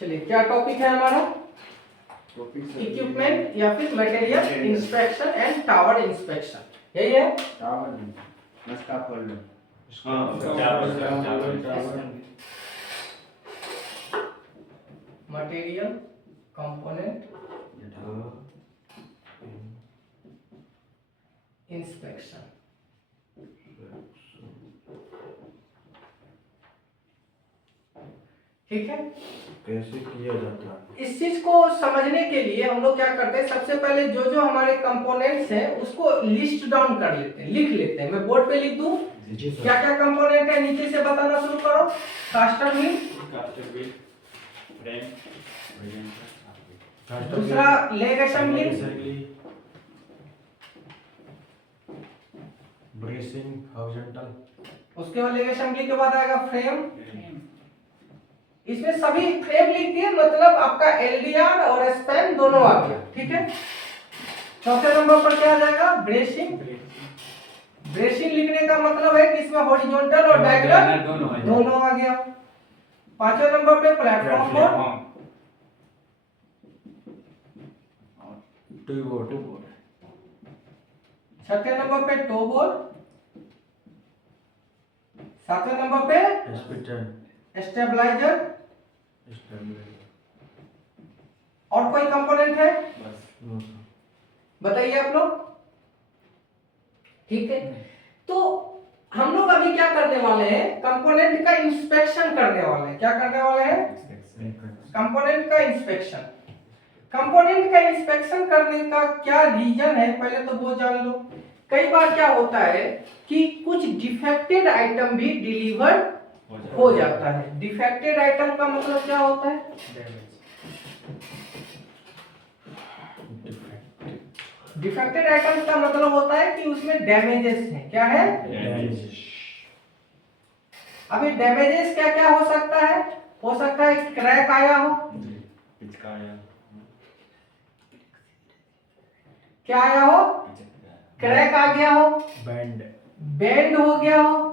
चलिए क्या टॉपिक है हमारा? इक्विपमेंट या फिर material inspection and tower inspection, यही है। टावर इसका खोल लो। Material component inspection. ठीक है, कैसे किया जाता है? इस चीज को समझने के लिए हम लोग क्या करते हैं, सबसे पहले जो जो हमारे कंपोनेंट्स हैं उसको लिस्ट डाउन कर लेते हैं, लिख लेते हैं। मैं बोर्ड पे लिख दूं क्या क्या कंपोनेंट है, नीचे से बताना शुरू करो। कास्टर व्हील, दूसरा लेग असेंबली, ब्रेसिंग हॉरिजॉन्टल, उसके बाद लेग असेंबली के बाद आएगा फ्रेम। इसमें सभी फ्रेम लिख दिए, मतलब आपका एलडीआर और स्पैन दोनों आ गया। ठीक है, चौथे नंबर पर क्या आ जाएगा? ब्रेसिंग। ब्रेसिंग लिखने का मतलब है कि इसमें हॉरिजॉन्टल और डायगोनल दोनों आ गया। पांचवें नंबर पे प्लेटफॉर्म बोर्ड, टू बोर्ड, छठे नंबर पे टो बोर्ड, सातवें नंबर पे स्टेबलाइजर। और कोई कंपोनेंट है बताइए आप लोग। ठीक है, तो हम लोग अभी क्या करने वाले हैं, कंपोनेंट का इंस्पेक्शन करने वाले हैं। क्या करने वाले हैं? कंपोनेंट का इंस्पेक्शन। कंपोनेंट का इंस्पेक्शन करने का क्या रीजन है, पहले तो वो जान लो। कई बार क्या होता है कि कुछ डिफेक्टेड आइटम भी डिलीवर हो जाता है। डिफेक्टेड आइटम का मतलब क्या होता है? डिफेक्टेड आइटम का मतलब होता है कि उसमें डैमेजेस हैं। क्या है? अभी डैमेजेस क्या क्या हो सकता है? हो सकता है क्रैक आया हो, क्या आया हो? क्रैक आ गया हो, बेंड हो गया हो।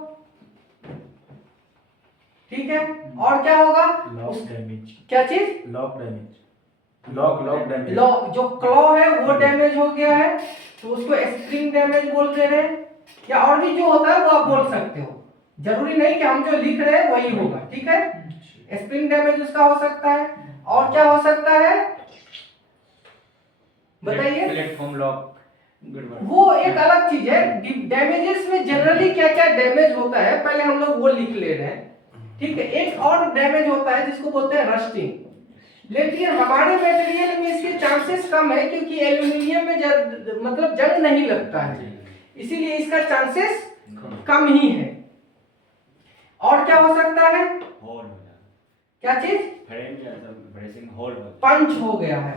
ठीक है, और क्या होगा? Lock damage. क्या चीज? Lock damage, lock damage, lock जो क्लॉ है वो डैमेज हो गया है, तो उसको स्प्रिंग डैमेज बोलते हैं। या और भी जो होता है वो आप बोल सकते हो, जरूरी नहीं कि हम जो लिख रहे हैं वही होगा। ठीक है, स्प्रिंग डैमेज उसका हो सकता है। और क्या हो सकता है बताइए? प्लेटफॉर्म लॉक, वो एक अलग चीज है। डैमेजेस में जनरली क्या क्या डैमेज होता है पहले हम लोग वो लिख ले रहे हैं। ठीक है, एक और डैमेज होता है जिसको बोलते हैं रस्टिंग, लेकिन हमारे मटेरियल में इसके चांसेस कम है क्योंकि एल्यूमिनियम में मतलब जंग नहीं लगता है, इसीलिए इसका चांसेस कम ही है। और क्या हो सकता है? होल हो जाता, क्या चीज? फ्रेम या सब ब्रेसिंग होल हो जाता। पंच हो गया है।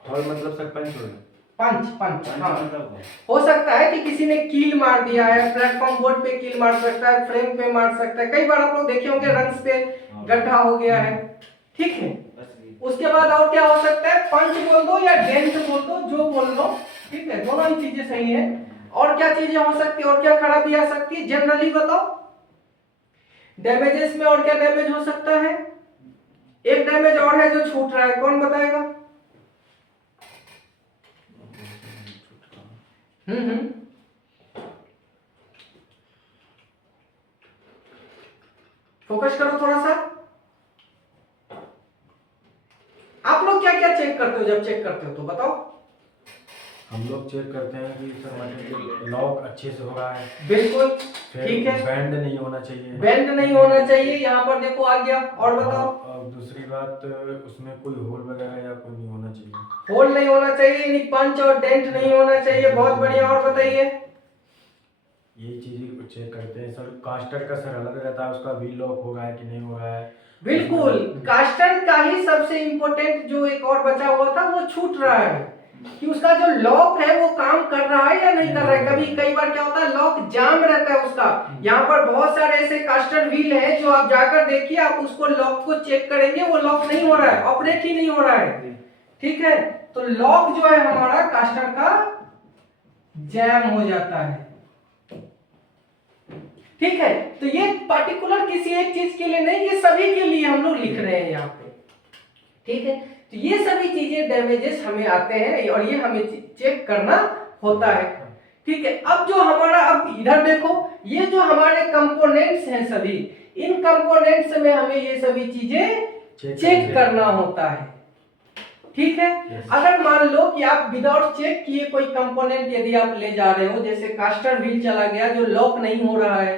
हॉल मतलब सर पंच हो गया। पंच हाँ, मतलब हो सकता है कि किसी ने कील मार दिया है, प्लेटफॉर्म बोर्ड पे कील मार सकता है, फ्रेम पे मार सकता है। कई बार आप लोग देखे होंगे रंग्स पे गड्ढा हो गया है। ठीक है, उसके बाद और क्या हो सकता है? पंच बोल दो या डेंट बोल दो, जो बोल दो। ठीक है, दोनों ही चीजें सही है। और क्या चीजें हो सकती है और क्या खराबी आ सकती है जनरली बताओ? डैमेजेस में और क्या डैमेज हो सकता है? एक डैमेज और है जो छूट रहा है, कौन बताएगा? फोकस करो थोड़ा सा। आप लोग क्या क्या चेक करते हो जब चेक करते हो तो बताओ। हम लोग चेक करते हैं कि सर मटेरियल लॉक अच्छे से हो रहा है। बिल्कुल फिर ठीक है, बैंड नहीं होना चाहिए। बेंड नहीं होना चाहिए, यहाँ पर देखो आ गया। और बताओ? और दूसरी बात उसमें कोई होल वगैरह या कोई नहीं होना चाहिए। होल नहीं होना चाहिए, यानी पंच और डेंट नहीं होना चाहिए। बहुत बढ़िया, और बताइए? यही चीजें चेक करते हैं सर। कास्टर का सर अलग रहता है, उसका व्हील लॉक हो रहा है कि नहीं हो रहा है। बिल्कुल, कास्टर का ही सबसे इंपॉर्टेंट जो एक और बचा हुआ था वो छूट रहा है कि उसका जो लॉक है वो काम कर रहा है या नहीं कर रहा है। कभी कई बार क्या होता है लॉक जाम रहता है उसका। यहाँ पर बहुत सारे ऐसे कास्टर व्हील है जो आप जाकर देखिए, आप उसको लॉक को चेक करेंगे वो लॉक नहीं हो रहा है, ऑपरेट ही नहीं हो रहा है। ठीक है, तो लॉक जो है हमारा कास्टर का जैम हो जाता है। ठीक है, तो ये पर्टिकुलर किसी एक चीज के लिए नहीं, ये सभी के लिए हम लोग लिख रहे हैं यहाँ पे। ठीक है, तो ये सभी चीजें डैमेजेस हमें आते हैं और ये हमें चेक करना होता है। ठीक है, अब जो हमारा, अब इधर देखो, ये जो हमारे कंपोनेंट्स हैं सभी, इन कंपोनेंट्स में हमें ये सभी चीजें चेक करना होता है। ठीक है, अगर मान लो कि आप विदाउट चेक किए कोई कंपोनेंट यदि आप ले जा रहे हो, जैसे कास्टर व्हील चला गया जो लॉक नहीं हो रहा है,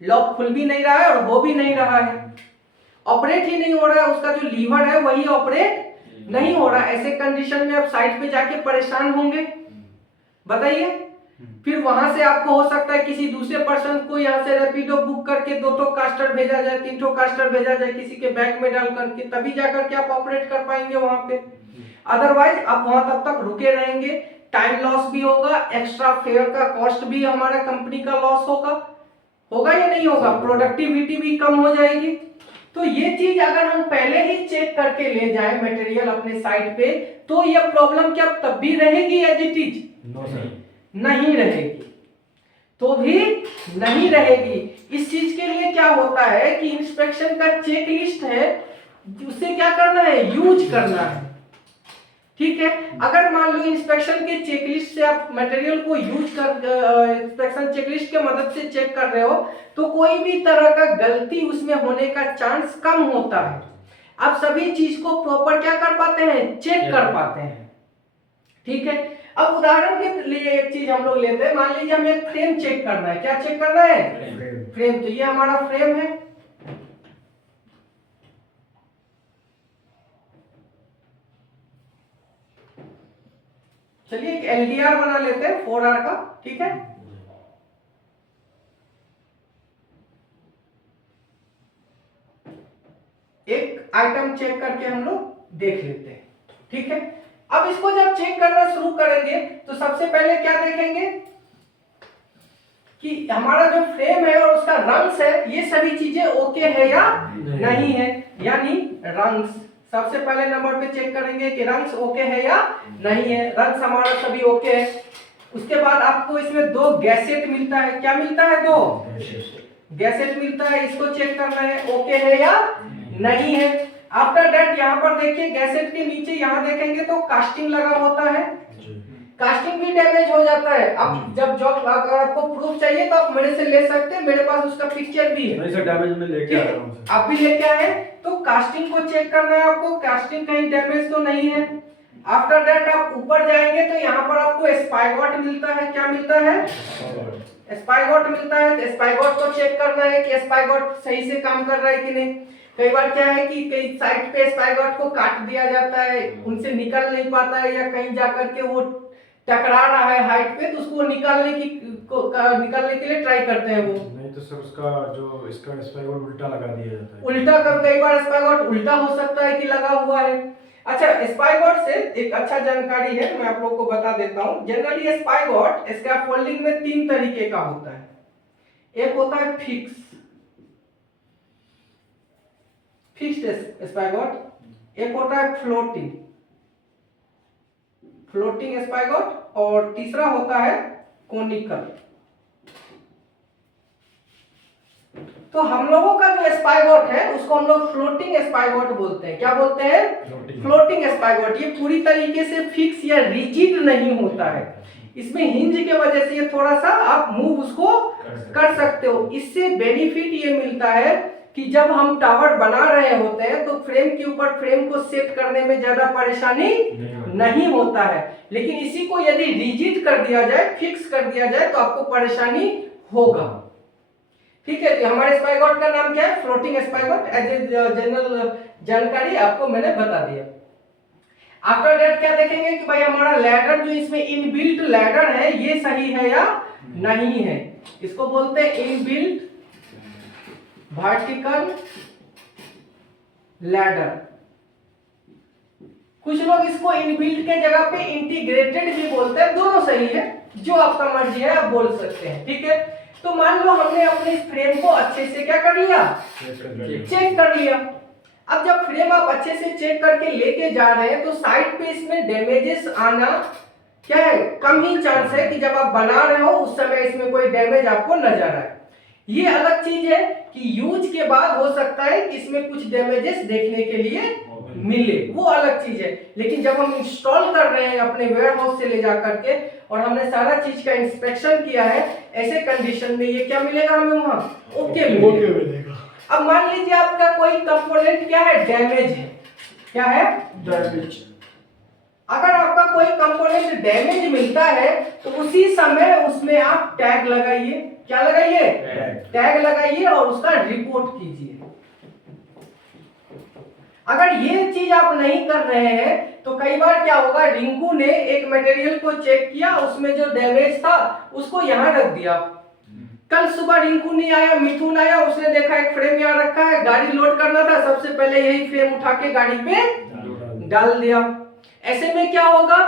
लॉक खुल भी नहीं रहा है और हो भी नहीं रहा है, ऑपरेट ही नहीं हो रहा है, उसका जो लीवर है वही ऑपरेट नहीं हो रहा, ऐसे कंडीशन में आप साइट पे जाके परेशान होंगे, बताइए। फिर वहां से आपको हो सकता है किसी दूसरे पर्सन को यहाँ से रैपिडो बुक करके 2 कास्टर भेजा जाए, 3 कास्टर भेजा जाए किसी के बैग में डाल करके, तभी जाकर के आप ऑपरेट कर पाएंगे वहां पे। अदरवाइज आप वहां तब तक रुके रहेंगे, टाइम लॉस भी होगा, एक्स्ट्रा फेयर का कॉस्ट भी हमारा कंपनी का लॉस होगा या नहीं होगा, प्रोडक्टिविटी भी कम हो जाएगी। तो ये चीज अगर हम पहले ही चेक करके ले जाएं मटेरियल अपने साइट पे, तो ये प्रॉब्लम क्या तब भी रहेगी एज इट इज? नहीं रहेगी, तो भी नहीं रहेगी। इस चीज के लिए क्या होता है कि इंस्पेक्शन का चेक लिस्ट है, उसे क्या करना है, यूज करना है। ठीक है, अगर मान लो इंस्पेक्शन के चेकलिस्ट से आप मटेरियल को यूज कर, इंस्पेक्शन चेकलिस्ट के मदद से चेक कर रहे हो, तो कोई भी तरह का गलती उसमें होने का चांस कम होता है। आप सभी चीज को प्रॉपर क्या कर पाते हैं, चेक कर पाते हैं। ठीक है, अब उदाहरण के लिए एक चीज हम लोग लेते हैं, मान लीजिए हमें एक फ्रेम चेक करना है। क्या चेक करना है? फ्रेम। तो ये हमारा फ्रेम है, चलिए एक LDR बना लेते हैं 4R का। ठीक है, एक आइटम चेक करके हम लोग देख लेते हैं। ठीक है, अब इसको जब चेक करना शुरू करेंगे तो सबसे पहले क्या देखेंगे कि हमारा जो फ्रेम है और उसका रंग है, ये सभी चीजें ओके है या नहीं है, यानी रंग सबसे पहले नंबर पे चेक करेंगे कि रंग्स ओके है या नहीं है। रंग्स हमारा सभी ओके है। उसके बाद आपको इसमें 2 गैसेट मिलता है। क्या मिलता है? 2 गैसेट मिलता है, इसको चेक करना है ओके है या नहीं है। आफ्टर दैट यहाँ पर देखिए गैसेट के नीचे यहाँ देखेंगे तो कास्टिंग लगा होता है, कास्टिंग भी डैमेज हो जाता है। अब जब अगर आपको प्रूफ चाहिए तो आप मेरे से ले सकते हैं, मेरे पास उसका पिक्चर भी है। नहीं सर, डैमेज में लेके आ रहा हूं सर। आप भी लेके आए तो कास्टिंग को चेक करना है आपको, कास्टिंग कहीं डैमेज तो नहीं है। आफ्टर दैट आप ऊपर जाएंगे तो यहाँ पर आपको स्पाइगॉट मिलता है। क्या मिलता है? स्पाइगॉट मिलता है। स्पाइगॉट को चेक करना है कि स्पाइगॉट सही से काम कर रहा है कि नहीं। कई बार क्या है कि कई साइट पे स्पाइगॉट को काट दिया जाता है, उनसे निकल नहीं पाता है, या कहीं जाकर के वो टकरा रहा है हाइट पे, तो उसको निकालने के लिए ट्राई करते हैं वो। नहीं तो सर उसका जो इसका स्पाइगॉट उल्टा लगा दिया जाता है। उल्टा कई बार स्पाइगॉट उल्टा हो सकता है कि लगा हुआ है। अच्छा, स्पाइगॉट से एक अच्छा जानकारी है, मैं आप लोग को बता देता हूँ। जनरली स्पाइगॉट स्कैफोल्डिंग में 3 तरीके का होता है। एक होता है फिक्स्ड स्पाइगॉट, एक होता है फ्लोटिंग स्पाइगॉट, और तीसरा होता है कोनिकल। तो हम लोगों का जो स्पाइगॉट है उसको हम लोग फ्लोटिंग स्पाइगॉट बोलते हैं। क्या बोलते हैं? फ्लोटिंग स्पाइगॉट। ये पूरी तरीके से फिक्स या रिजिड नहीं होता है, इसमें हिंज के वजह से ये थोड़ा सा आप मूव उसको कर सकते हो। इससे बेनिफिट ये मिलता है कि जब हम टावर बना रहे होते हैं तो फ्रेम के ऊपर फ्रेम को सेट करने में ज्यादा परेशानी नहीं होता है, लेकिन इसी को यदि रिजिड कर दिया जाए, फिक्स कर दिया जाए, तो आपको परेशानी होगा। ठीक है, तो हमारे स्पाइगॉट का नाम क्या है? फ्लोटिंग स्पाइगॉट। एज ए जनरल जानकारी आपको मैंने बता दिया। आफ्टर दैट क्या देखेंगे कि भाई हमारा लैडर जो इसमें इनबिल्ट लैडर है ये सही है या नहीं है। इसको बोलते हैं इनबिल्ट वर्टिकल लैडर। कुछ लोग इसको इनबिल्ट के जगह पे इंटीग्रेटेड भी बोलते हैं, दोनों सही है, जो आपका मर्जी है आप बोल सकते हैं। ठीक है, तो मान लो हमने अपने इस फ्रेम को अच्छे से क्या कर लिया? चेक कर लिया। अब जब फ्रेम आप अच्छे से चेक करके लेके जा रहे हैं तो साइड पे इसमें डैमेजेस आना क्या है? कम ही चांस है कि जब आप बना रहे हो उस समय इसमें कोई डैमेज आपको नजर आए। ये अलग चीज है कि यूज के बाद हो सकता है कि इसमें कुछ डैमेजेस देखने के लिए मिले, वो अलग चीज है। लेकिन जब हम इंस्टॉल कर रहे हैं अपने वेयर हाउस से ले जा करके और हमने सारा चीज का इंस्पेक्शन किया है, ऐसे कंडीशन में ये क्या मिलेगा हमें वहां? ओके मिलेगा। अब मान लीजिए आपका कोई कंपोनेंट क्या है, डैमेज है। क्या है? डैमेज। अगर आपका कोई कंपोनेंट डैमेज मिलता है तो उसी समय उसमें आप टैग लगाइए। क्या लगाइए? टैग लगाइए और उसका रिपोर्ट कीजिए। अगर ये चीज आप नहीं कर रहे हैं तो कई बार क्या होगा, रिंकू ने एक मटेरियल को चेक किया, उसमें जो डैमेज था उसको यहाँ रख दिया। कल सुबह रिंकू नहीं आया, मिथुन आया, उसने देखा एक फ्रेम यहाँ रखा है, गाड़ी लोड करना था, सबसे पहले यही फ्रेम उठा के गाड़ी पे डाल दिया। ऐसे में क्या होगा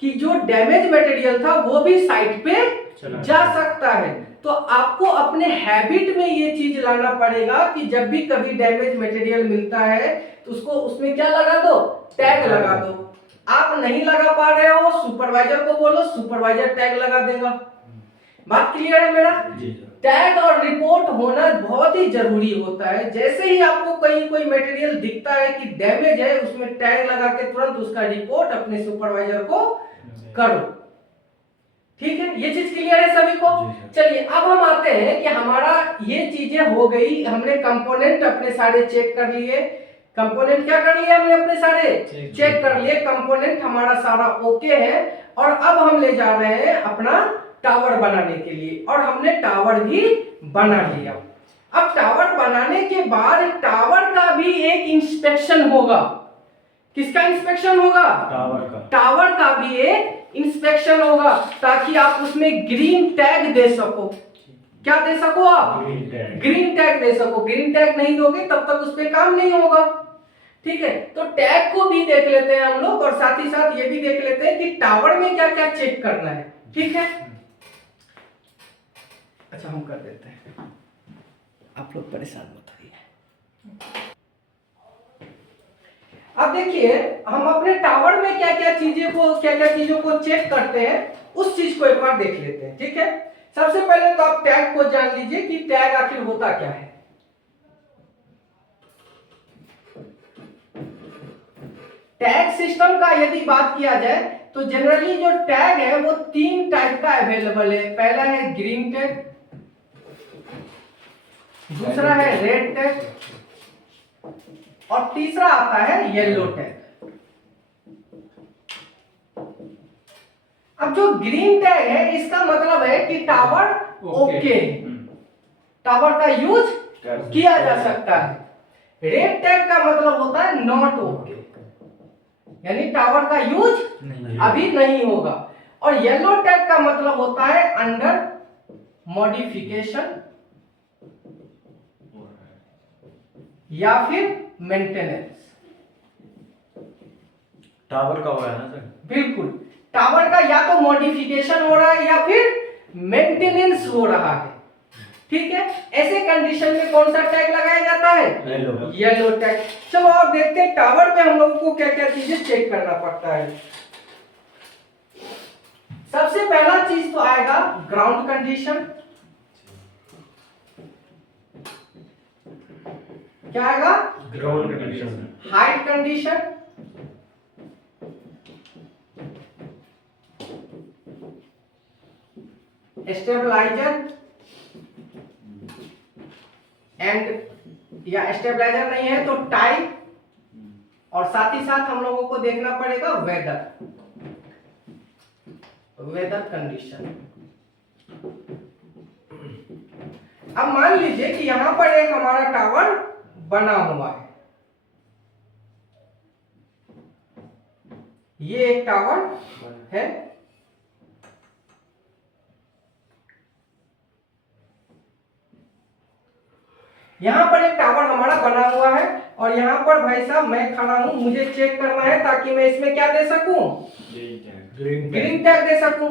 कि जो डैमेज मटेरियल था वो भी साइट पे जा सकता है। तो आपको अपने हैबिट में ये चीज लाना पड़ेगा कि जब भी कभी डैमेज मटेरियल मिलता है तो उसको उसमें क्या लगा दो? टैग लगा दो। आप नहीं लगा पा रहे हो, सुपरवाइजर को बोलो, सुपरवाइजर टैग लगा देगा। बात क्लियर है मेरा? टैग और रिपोर्ट होना बहुत ही जरूरी होता है। जैसे ही आपको कहीं कोई मटेरियल दिखता है कि डैमेज है, उसमें टैग लगा के तुरंत उसका रिपोर्ट अपने सुपरवाइजर को करो। ठीक है, ये चीज क्लियर है सभी को? चलिए अब हम आते हैं कि हमारा ये चीजें हो गई, हमने कंपोनेंट अपने सारे चेक कर लिए। कंपोनेंट क्या कर लिए हमने? अपने सारे चेक कर लिए, कंपोनेंट हमारा सारा ओके है। और अब हम ले जा रहे हैं अपना टावर बनाने के लिए, और हमने टावर भी बना लिया। अब टावर बनाने के बाद टावर का भी एक इंस्पेक्शन होगा। किसका इंस्पेक्शन होगा? टावर का। टावर का भी एक इंस्पेक्शन होगा, ताकि आप उसमें ग्रीन टैग दे सको। क्या दे सको आप? ग्रीन टैग दे सको। ग्रीन टैग नहीं दोगे तब तक उस पर काम नहीं होगा। ठीक है, तो टैग को भी देख लेते हैं हम लोग, और साथ ही साथ ये भी देख लेते हैं कि टावर में क्या क्या चेक करना है। ठीक है, अच्छा हम कर देते हैं, आप लोग परेशान मत होइए। अब देखिए हम अपने टावर में क्या क्या चीजों को चेक करते हैं, उस चीज को एक बार देख लेते हैं। ठीक है, सबसे पहले तो आप टैग को जान लीजिए कि टैग आखिर होता क्या है। टैग सिस्टम का यदि बात किया जाए तो जनरली जो टैग है वो 3 टाइप का अवेलेबल है। पहला है ग्रीन टैग, दूसरा है रेड टैग, और तीसरा आता है येलो टैग। अब जो ग्रीन टैग है इसका मतलब है कि टावर ओके, टावर का यूज किया जा सकता है। रेड टैग का मतलब होता है नॉट ओके, यानी टावर का यूज अभी नहीं होगा। और येलो टैग का मतलब होता है अंडर मॉडिफिकेशन या फिर मेंटेनेंस। टावर का हुआ है ना सर? बिल्कुल, टावर का या तो मॉडिफिकेशन हो रहा है या फिर मेंटेनेंस हो रहा है। ठीक है, ऐसे कंडीशन में कौन सा टैग लगाया जाता है? Yellow tag. चलो आप देखते हैं टावर पे हम लोगों को क्या क्या चीजें चेक करना पड़ता है। सबसे पहला चीज तो आएगा ग्राउंड कंडीशन। क्या आएगा? Ground condition. Height condition, stabiliser and, या स्टेबलाइजर नहीं है तो टाइप, और साथ ही साथ हम लोगों को देखना पड़ेगा वेदर कंडीशन। अब मान लीजिए कि यहां पर एक हमारा टावर बना हुआ है, ये एक टावर है, यहां पर एक टावर हमारा बना हुआ है, और यहां पर भाई साहब मैं खड़ा हूं, मुझे चेक करना है ताकि मैं इसमें क्या दे सकूं? ग्रीन टैग दे सकूं।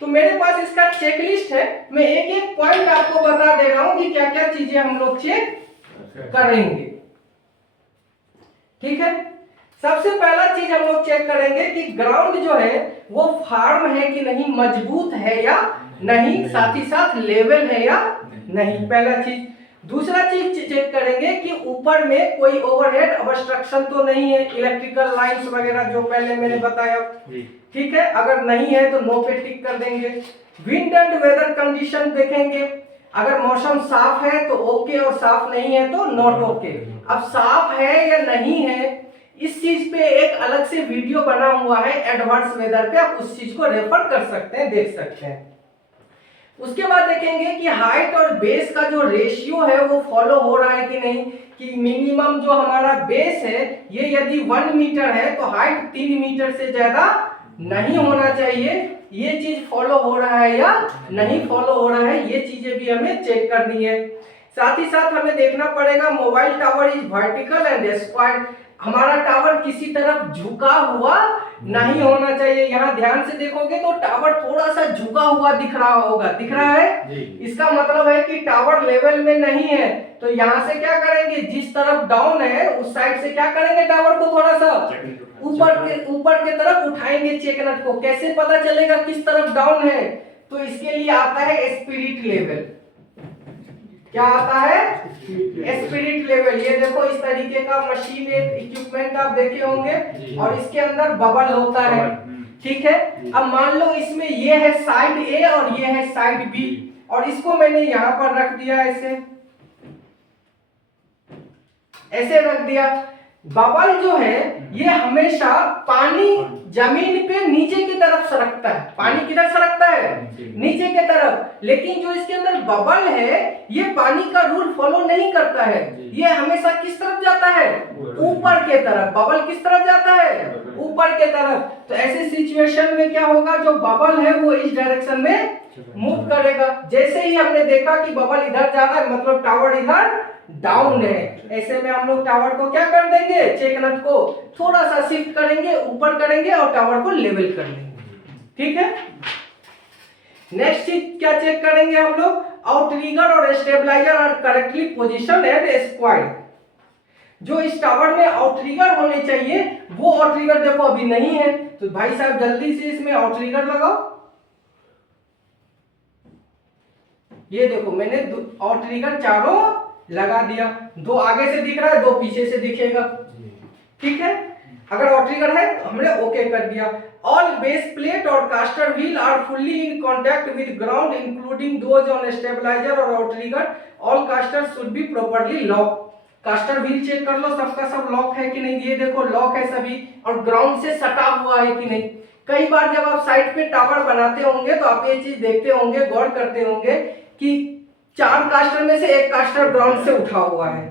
तो मेरे पास इसका चेकलिस्ट है, मैं एक एक पॉइंट आपको बता दे रहा हूं कि क्या क्या चीजें हम लोग चेक करेंगे। ठीक है, सबसे पहला चीज हम लोग चेक करेंगे कि ग्राउंड जो है वो फार्म है कि नहीं, मजबूत है या नहीं, साथ ही साथ लेवल है या नहीं, पहला चीज। दूसरा चीज चेक करेंगे कि ऊपर में कोई ओवरहेड ऑब्स्ट्रक्शन तो नहीं है, इलेक्ट्रिकल लाइंस वगैरह जो पहले मैंने बताया, ठीक है। अगर नहीं है तो नो पे टिक कर देंगे। विंड एंड वेदर कंडीशन देखेंगे, अगर मौसम साफ है तो ओके और साफ नहीं है तो नॉट ओके। अब साफ है या नहीं है इस चीज पे एक अलग से वीडियो बना हुआ है एडवांस वेदर पे, आप उस चीज को रेफर कर सकते हैं, देख सकते हैं। उसके बाद देखेंगे कि हाइट और बेस का जो रेशियो है वो फॉलो हो रहा है कि नहीं, कि मिनिमम जो हमारा बेस है ये यदि 1 मीटर है तो हाइट 3 मीटर से ज्यादा नहीं होना चाहिए, ये चीज फॉलो हो रहा है या नहीं फॉलो हो रहा है, ये चीजें भी हमें चेक करनी है। साथ ही साथ हमें देखना पड़ेगा mobile tower is vertical and squared, हमारा टावर किसी तरफ झुका हुआ नहीं होना चाहिए। यहाँ ध्यान से देखोगे तो टावर थोड़ा सा झुका हुआ दिख रहा होगा, दिख रहा है, इसका मतलब है कि टावर लेवल में नहीं है। तो यहाँ से क्या करेंगे, जिस तरफ डाउन है उस साइड से क्या करेंगे, टावर को थोड़ा सा ऊपर के तरफ उठाएंगे चेक नट को। कैसे पता चलेगा किस तरफ डाउन है, तो इसके लिए आता है स्पिरिट लेवल। क्या आता है, स्पिरिट लेवल। ये देखो इस तरीके का मशीन इक्विपमेंट आप देखे होंगे और इसके अंदर बबल होता है, ठीक है। अब मान लो इसमें ये है साइड ए और ये है साइड बी, और इसको मैंने यहां पर रख दिया, ऐसे रख दिया। बबल जो है ये हमेशा पानी जमीन पे नीचे की तरफ सरकता है, पानी किधर सरकता है, नीचे की तरफ। लेकिन जो इसके अंदर बबल है ये पानी का रूल फॉलो नहीं करता है, ये हमेशा किस तरफ जाता है, ऊपर के तरफ। बबल किस तरफ जाता है, ऊपर के तरफ। तो ऐसे सिचुएशन में क्या होगा, जो बबल है वो इस डायरेक्शन में मूव करेगा। जैसे ही हमने देखा कि बबल इधर जा रहा है मतलब टावर इधर डाउन है, ऐसे में हम लोग टावर को क्या कर देंगे, चेक नट को थोड़ा सा शिफ्ट करेंगे, ऊपर करेंगे और टावर को लेवल कर लेंगे, ठीक है। नेक्स्ट चीज क्या चेक करेंगे हम लोग, आउटरिगर और stabiliser are correctly position and squared. जो इस टावर में आउटरिगर होने चाहिए वो आउटरिगर देखो अभी नहीं है, तो भाई साहब जल्दी से इसमें आउटरिगर लगाओ। ये देखो मैंने आउटरिगर चारों लगा दिया, 2 आगे से दिख रहा है, 2 पीछे से दिखेगा, ठीक है। अगर आउटरिगर है तो हमने ओके कर दिया। ऑल बेस प्लेट और castor wheel are fully in contact with ground including those on stabiliser और outrigger. All castor should be properly lock. Castor wheel check कर लो सबका सब लॉक है कि नहीं, ये देखो लॉक है सभी, और ग्राउंड से सटा हुआ है कि नहीं। कई बार जब आप साइड पे टावर बनाते होंगे तो आप ये चीज देखते होंगे, गौर करते होंगे कि 4 कास्टर में से 1 कास्टर ग्राउंड से उठा हुआ है,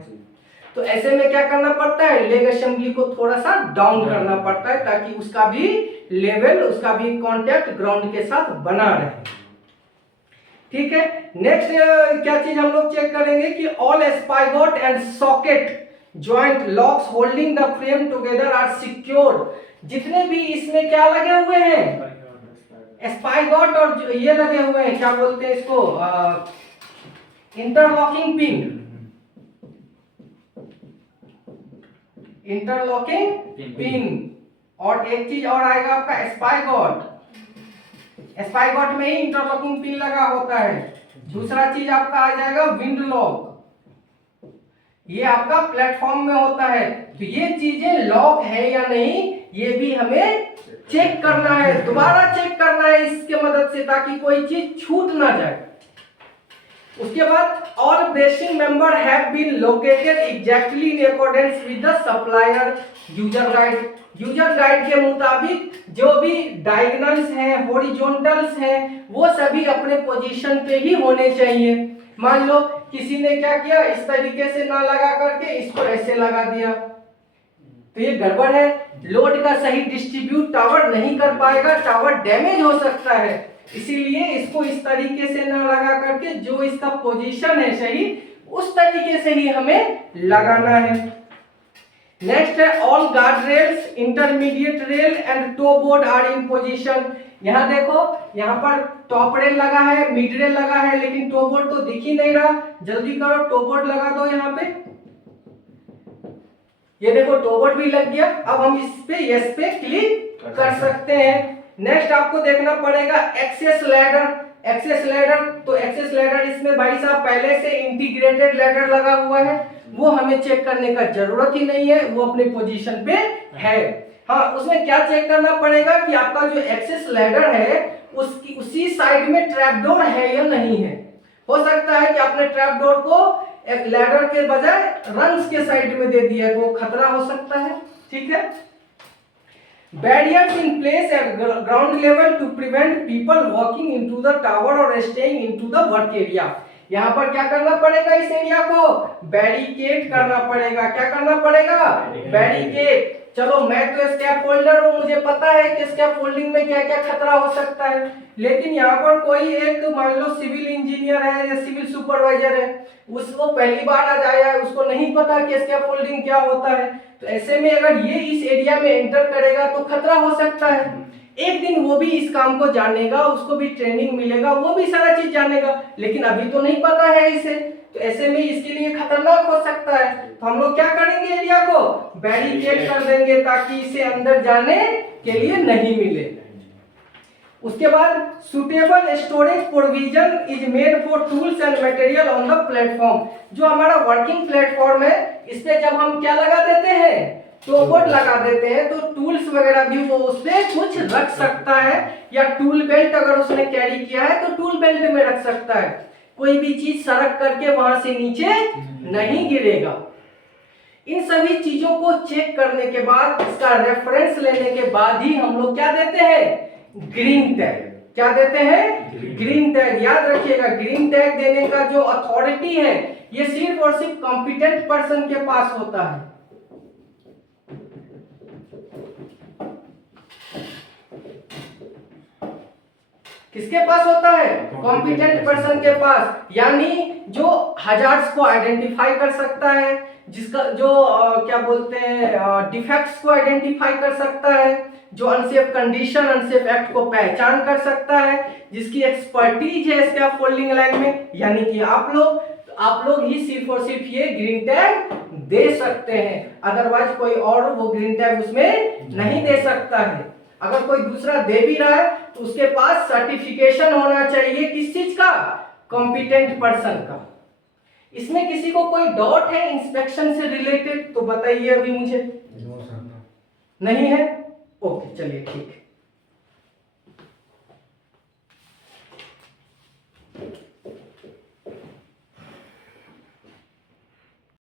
तो ऐसे में क्या करना पड़ता है, लेग असेंबली को थोड़ा सा डाउन करना पड़ता है ताकि उसका भी लेवल, उसका भी कांटेक्ट ग्राउंड के साथ बना रहे, ठीक है। नेक्स्ट क्या चीज हम लोग चेक करेंगे कि all spigot and socket joint locks holding the frame together are secure. जितने भी इसमें क्या लगे हुए हैं, स्पाइगॉट और ये लगे हुए हैं, क्या बोलते हैं इसको, इंटरलॉकिंग पिन, इंटरलॉकिंग पिन। और एक चीज और आएगा आपका स्पाइगॉट, स्पाइगॉट में ही इंटरलॉकिंग पिन लगा होता है। दूसरा चीज आपका आ जाएगा विंड लॉक, ये आपका प्लेटफॉर्म में होता है। तो ये चीजें लॉक है या नहीं ये भी हमें चेक करना है, दोबारा चेक करना है इसके मदद से, ताकि कोई चीज छूट ना जाए। उसके बाद all bracing member have been located exactly in accordance with the supplier user guide. User guide के मुताबिक जो भी डायगोनल्स हैं, हॉरिजॉन्टल्स हैं, वो सभी अपने पोजीशन पे ही होने चाहिए। मान लो किसी ने क्या किया, इस तरीके से ना लगा करके इसको ऐसे लगा दिया, तो ये गड़बड़ है, लोड का सही डिस्ट्रीब्यूट टावर नहीं कर पाएगा, टावर डैमेज हो सकता है। इसीलिए इसको इस तरीके से ना लगा करके जो इसका पोजीशन है सही उस तरीके से ही हमें लगाना है। नेक्स्ट है all guard rails, intermediate rail and toe board are in position. यहाँ देखो, यहाँ पर टॉप रेल लगा है, मिड रेल लगा है, लेकिन टो बोर्ड तो दिख ही नहीं रहा। जल्दी करो टो बोर्ड लगा दो यहाँ पे, ये देखो टो बोर्ड भी लग गया। अब हम इस पे यस पे क्लिक कर सकते हैं। नेक्स्ट आपको देखना पड़ेगा एक्सेस लैडर। एक्सेस लैडर, तो एक्सेस लैडर इसमें भाई साहब पहले से इंटीग्रेटेड लैडर लगा हुआ है, वो हमें चेक करने का जरूरत ही नहीं है, वो अपने पोजीशन पे है। हाँ, उसमें क्या चेक करना पड़ेगा कि आपका जो एक्सेस लैडर है उसकी उसी साइड में ट्रैपडोर है या नहीं है। हो सकता है कि आपने ट्रैपडोर को एक लैडर के बजाय रंग्स के साइड में दे दिया है, तो खतरा हो सकता है। ठीक है। Barriers in place at ground level to prevent people walking into the tower और staying into the work area. यहाँ पर क्या करना पड़ेगा, इस एरिया को बैरिकेड करना पड़ेगा। क्या करना पड़ेगा, बैरिकेड। चलो मैं तो स्कैप फोल्डर हूँ, मुझे पता है कि स्कैप फोल्डिंग में क्या क्या खतरा हो सकता है, लेकिन यहाँ पर कोई एक मान लो सिविल इंजीनियर है या सिविल सुपरवाइजर है, उसको पहली बार आज आया है, उसको नहीं पता कि स्कैप फोल्डिंग क्या होता है, तो ऐसे में अगर ये इस एरिया में एंटर करेगा तो खतरा हो सकता है। एक दिन वो भी इस काम को जानेगा, उसको भी ट्रेनिंग मिलेगा, वो भी सारा चीज जानेगा, लेकिन अभी तो नहीं पता है इसे, तो ऐसे में इसके लिए खतरनाक हो सकता है। तो हम लोग क्या करेंगे, एरिया को बैरिकेड कर देंगे ताकि इसे अंदर जाने के लिए नहीं मिले। उसके बाद suitable storage provision is made for tools and material on the platform. जो हमारा वर्किंग प्लेटफॉर्म है, इस पे जब हम क्या लगा देते हैं, तो बोर्ड लगा देते हैं, तो टूल्स वगैरह भी वो उसमें कुछ रख सकता है, या टूल बेल्ट अगर उसने कैरी किया है तो टूल बेल्ट में रख सकता है। कोई भी चीज सरक करके वहां से नीचे नहीं गिरेगा। इन सभी चीजों को चेक करने के बाद, इसका रेफरेंस लेने के बाद ही हम लोग क्या देते हैं, ग्रीन टैग। क्या देते हैं, ग्रीन टैग। याद रखिएगा, ग्रीन टैग देने का जो अथॉरिटी है ये सिर्फ और सिर्फ कॉम्पिटेंट पर्सन के पास होता है। किसके पास होता है, कॉम्पिटेंट पर्सन के पास। यानी जो हजार्ड्स को आइडेंटिफाई कर सकता है, जिसका जो क्या बोलते हैं डिफेक्ट्स को आइडेंटिफाई कर सकता है, जो अनसेफ कंडीशन अनसेफ एक्ट को पहचान कर सकता है, जिसकी एक्सपर्टीज है स्कैप फोल्डिंग लाइन में, यानी कि आप लोग ही सिर्फ और सिर्फ ये ग्रीन टैग दे सकते हैं। अदरवाइज कोई और वो ग्रीन टैग उसमें नहीं दे सकता है। अगर कोई दूसरा दे भी रहा है तो उसके पास सर्टिफिकेशन होना चाहिए, किस चीज का, कॉम्पिटेंट पर्सन का। इसमें किसी को कोई डाउट है इंस्पेक्शन से रिलेटेड तो बताइए अभी मुझे। नहीं है, ओके चलिए ठीक है।